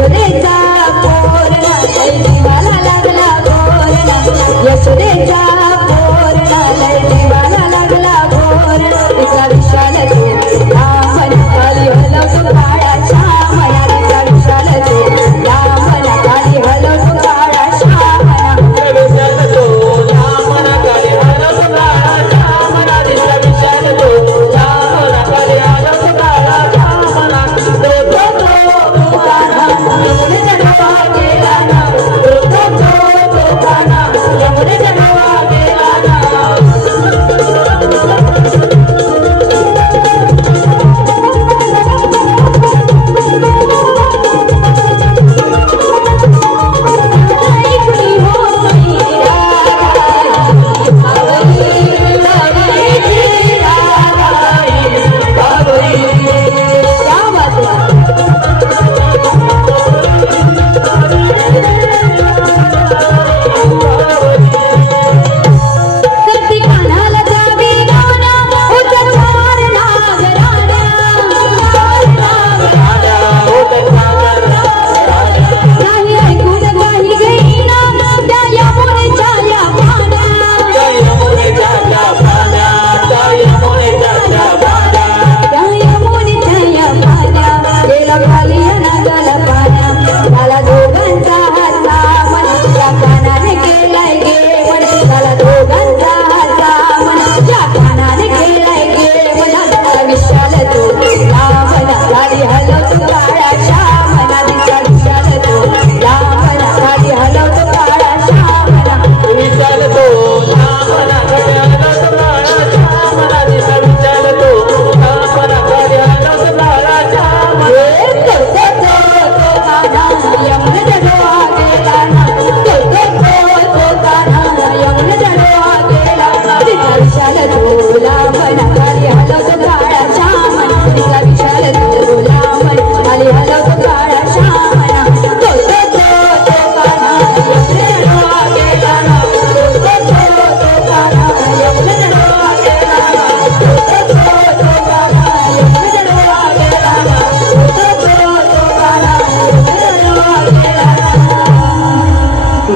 यशोदेचा पोरणा लय जीवाला लागला गोरणा यशोदेचा पोरणा लय जीवाला लागला गोरणा तिचा विशाल तो रामन खाली हलवतो काळा श्यामना तिचा विशाल तो रामन खाली हलवतो काळा श्यामना विशाल तो रामन खाली हलवतो काळा श्यामना तिचा विशाल तो रामन खाली हलवतो काळा श्यामना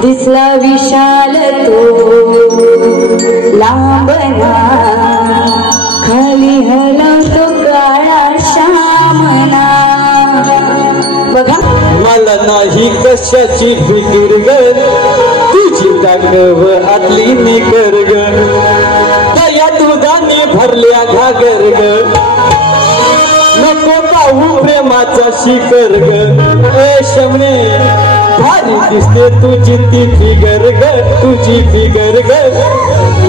दिसला विशाल तो लांबना खाली हलवतो काळा श्यामना बघा मला नाही कशाची फिकीर ग तुझी दाखव आतली निकर ग या दुधाने भरल्या घागर ग नको पाहू प्रेमाचा शिखर ग ए शमने भारी दिसते तुझी ती फिगर ग तुझी फिगर ग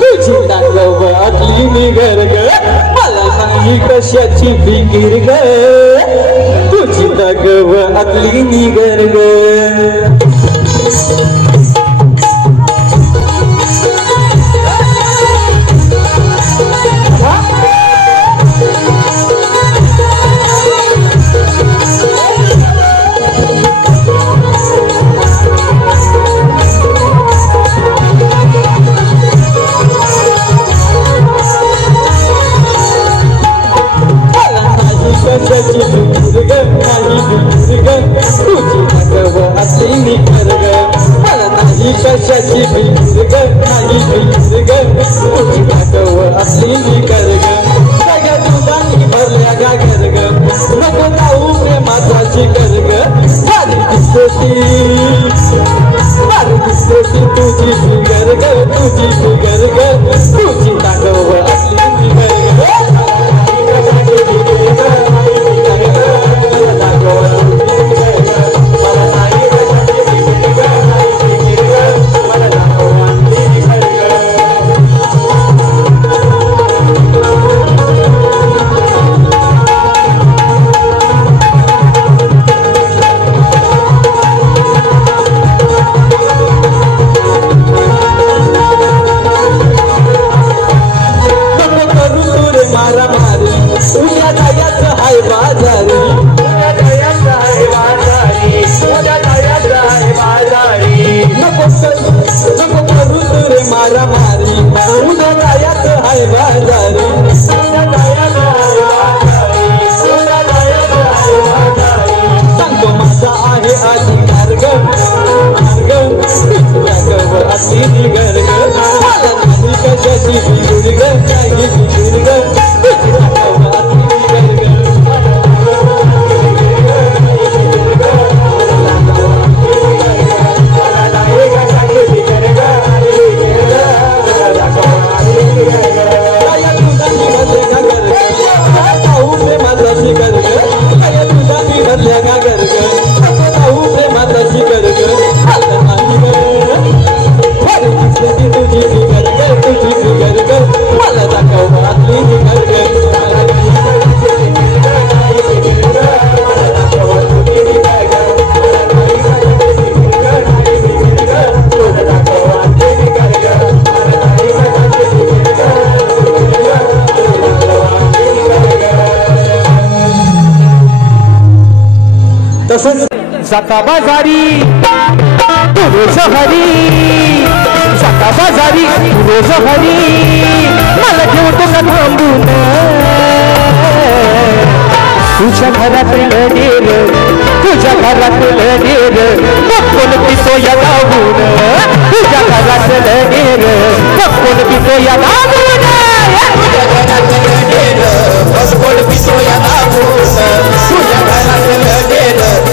तुझी दाखव आतली निगर ग मला नाही कशाची फिकीर ग तुझी दाखव आतली निगर ग कशाची फिकीर ग नाही फिकीर ग तुझी दाखव असली निकर ग सगळ्या दुधांनी भरल्या घागर ग नको जाऊ प्रेमाचा शिखर ग भारी दिसते तुझी फिगर ग तुझी फिगर ग तुझी दाखव असली निकर ग ग नको जाऊ प्रेमाचा शिखर ग आता नाही ग भारी दिसते ती तुझी फिगर ग तुझी फिगर ग मला दाखव आतली फिगर ग जाता बाजारी रोज हरी जाता बाजारी रोज हरी मला ठेवतो का थांबून तुझ्या घरातलं डेर तुझ्या घरातलं डेर कोण पितो या गावून तुझ्या घरातलं डेर कोण पितो या गावून तुझ्या घरातलं डेर कोण पितो या गावून तुझ्या घरातलं डेर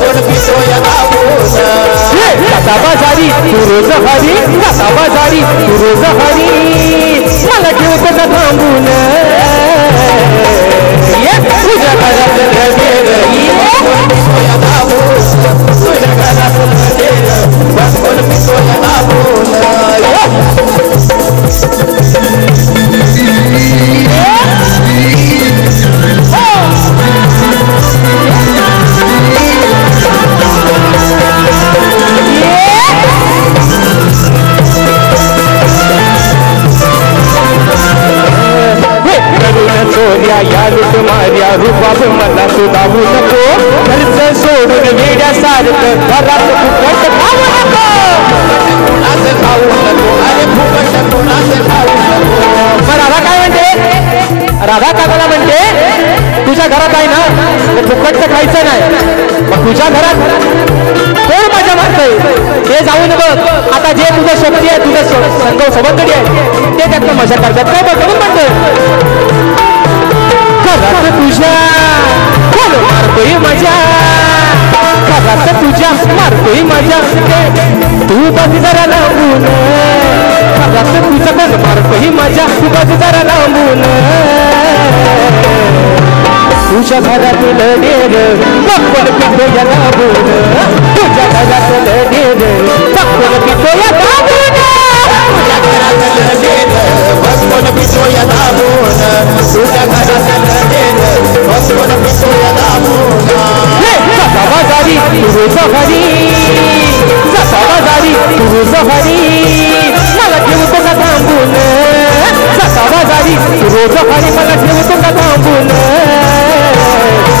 कोण पितो या गावून जाता बाजारी रोज हरी जाता बाजारी रोज हरी मला ठेवतो का थांबून तुझ्या घरातलं डेर कोण पितो या गावून तुझ्या घरातलं डेर कोण पितो या गावून या लुट मार्या रूपाब मला सुधावू नको घरचं सोडून वेड्यासारखं घरात फुकट खाऊ नको कुणाचं खाऊ नको अरे फुकट कुणाचं खाऊ नको पण राधा काय म्हणते राधा काकाला म्हणते तुझ्या घरात आहे ना फुकट तर खायचं नाही मग तुझ्या घरात कोण मजा मारतंय ते जाऊन बघ आता जे तुझं शक्ती आहे तुझं संघ सोबत आहे ते त्यातनं मजा करतात काय बघ म्हणतोय घरात तुझ्या कोण मारतोय मजा घरात तुझ्या मारतोय मजा तू बघ जरा लांबून घरात तुझं कोण मारतोय मजा तू बघ जरा लांबून तुझ्या घरातलं डेर कोण पितो या लांबून तुझ्या घरातलं डेर कोण पितो या लांबून तुझ्या घरातलं डेर कोण पितो या लांबून तुझ्या घरातलं डेर कोण पितो या लांबून जाता बाजारी रोज हरी जाता बाजारी रोज हरी मला ठेवतो का थांबून जाता बाजारी रोज हरी मला ठेवतो का थांबून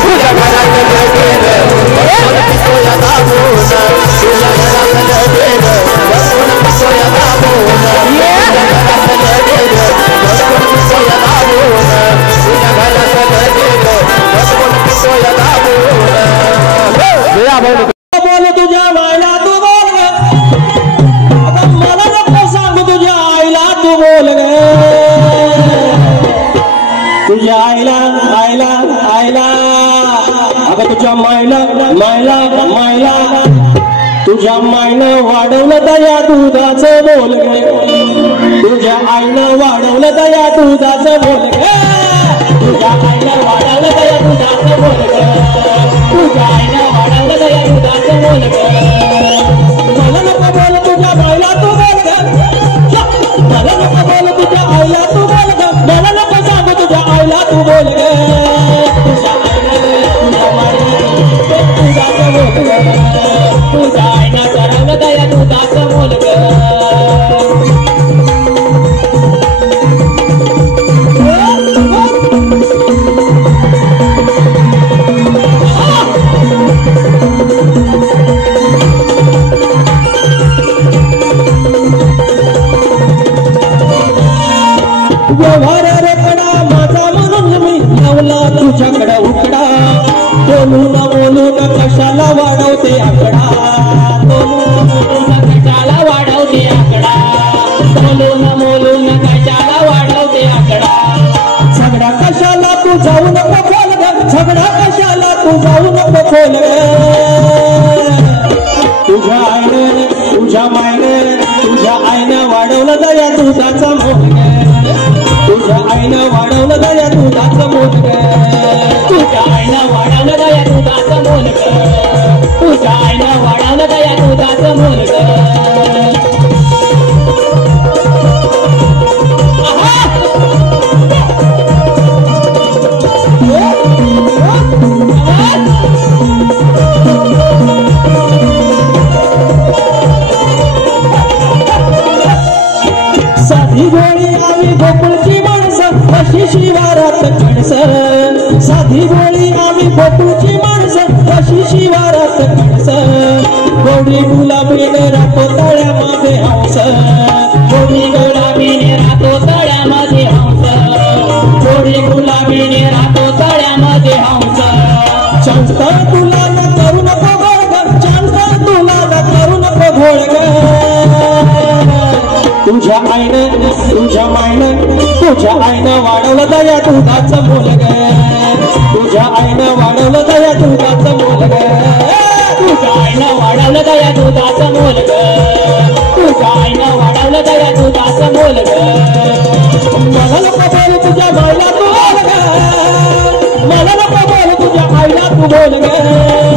तुझ्या घरातलं डेर कोण पितो या लांबून तुझ्या घरातलं डेर कोण पितो या लांबून तुझ्या घरातलं डेर कोण पितो या लांबून तुझ्या घरातलं डेर कोण पितो या लांबून बोल तुझ्या बायला तू बोल ग आता मला नको सांगू तुझ्या आईला तू बोल ग तुझ्या आईला आईला आईला अगं तुझ्या मायला मायला मायला तुझ्या मायनं वाढवलं दया दुधाचं बोल ग तुझ्या आईनं वाढवलं दया दुधाचं बोल ग तुझ्या आईनं वाढवलं दया दुधाचं बोल ग तुझ्या आईनं वाढवलं दया दुधाचं बोल ग मला नको बोल तुझ्या बाईला तू बोल ग मला नको बोल तुझ्या आईला तू बोल ग मला नको सांगू तुझ्या आईला तू बोल ग तुझ्या आईनं तुझ्या माईनं दुधाचं बोल ग तुझ्या आईनं वाढवलं दया दुधाचं बोल ग व्यवहार रेकडा माझा म्हणून मी लावला तुझ्याकडे उकडा बोलून बोलून कशाला वाढवते आकडा बोलून कशाला वाढवते आकडा बोलून बोलून कशाला वाढवते आकडा झगडा कशाला तू जाऊ नको खोल ग झगडा कशाला तू जाऊ नको खोल ग तुझ्या आईने तुझ्या मायने तुझ्या आईने वाढवलं दया दुधाचा मोह तुझ्या आईनं वाढवलं दया दुधाचं मोल ग तुझ्या आईनं वाढवलं दया दुधाचं मोल ग साधी गोळी आम्ही गोकुळची माणसं अशी शिवारात कणसं साधी गोळी आम्ही गोकुळची माणसं अशी शिवारात कणसं गोडी गुलाबीने राहतो तळ्यामध्ये हंस गोडी गुलाबीने राहतो तळ्यामध्ये हंस गोडी गुलाबीने राहतो तळ्यामध्ये हंस चांगता तुला न करू नको घोळ चांगता तुला न करू नको घोळ तुझ्या आईनं वाढवलं दया दुधाचं मोल ग तुझ्या आईनं वाढवलं दया दुधाचं मोल ग तुझ्या आईनं वाढवलं दया दुधाचं मोल ग तुझ्या आईनं वाढवलं दया दुधाचं मोल ग मला नको बोल तुझ्या बाईला तू बोल ग मला नको बोल तुझ्या आईला तू बोल ग